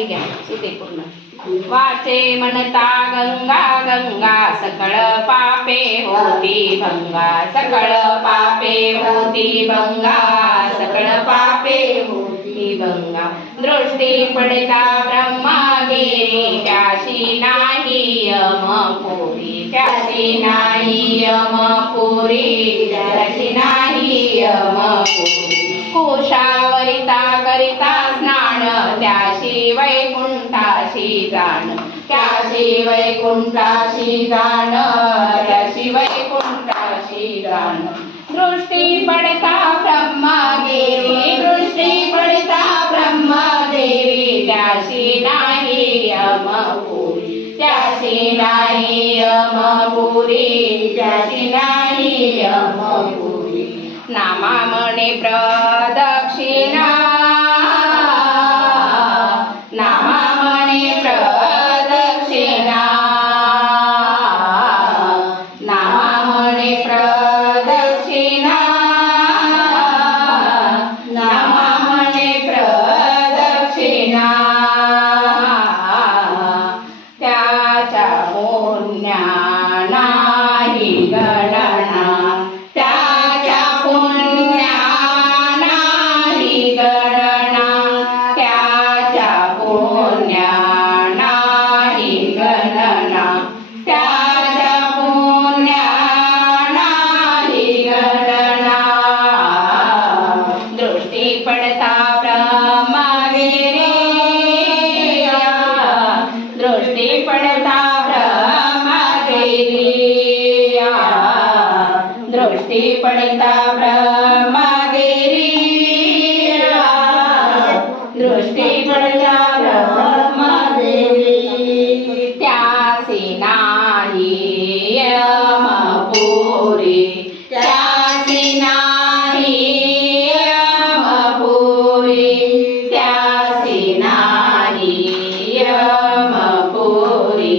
ही घ्या सुते पूर्ण. वाचे म्हणता गंगा गंगा सकळ पापे होती भंगा, सकळ पापे होती भंगा, सकळ पापे होती भंगा. दृष्टी पडता ब्रह्मगिरी त्याशी नाही यमपुरी, त्याशी नाही यमपुरी, त्याशी नाही यमपुरी. कुशावरिता करिता स्नान त्याशी वैकुंठाशी जाण, त्याशी वैकुंठाशी जाण, त्याशी वैकुंठाशी जाण. दृष्टी पडता ब्रह्मगिरी, दृष्टी पडता ब्रह्मगिरी त्याशी नाही यमपुरी, त्याशी नाही यमपुरी, त्याशी नाही यमपुरी. नामा म्हणे प्रदक्षिणा, नामा म्हणे प्रदक्षिणा, नामा म्हणे प्रदक्षिणा, नामा म्हणे प्रदक्षिणा. त्याच्या पुण्या नाही गणना, त्याच्या पुण्या नाही गणना, त्याच्या पुण्या नाही गणना, त्याच्या पुण्या नाही गणना. दृष्टी पडता ब्रह्मगिरी, दृष्टी पडता ब्रह्मगिरी, दृष्टी पडता ब्रह्मगिरी, दृष्टी पडता ब्रह्मगिरी. त्यासी नाही यमपुरी, त्यासी नाही यमपुरी, त्यासी नाही यमपुरी,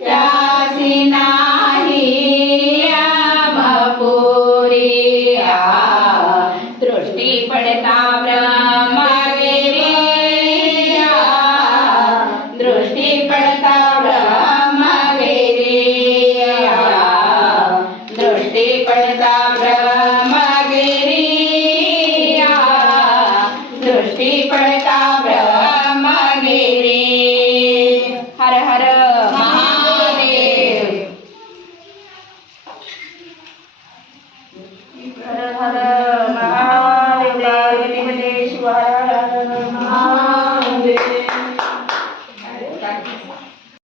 त्यासी नाही यमपुरी. दृष्टी पडता ब्रह्मगिरी, दृष्टी पडता ब्रह्मगिरी, दृष्टी पडता ब्रह्मगिरी, दृष्टी पडता ब्रह्मगिरी. हर हर महादेव. हर हर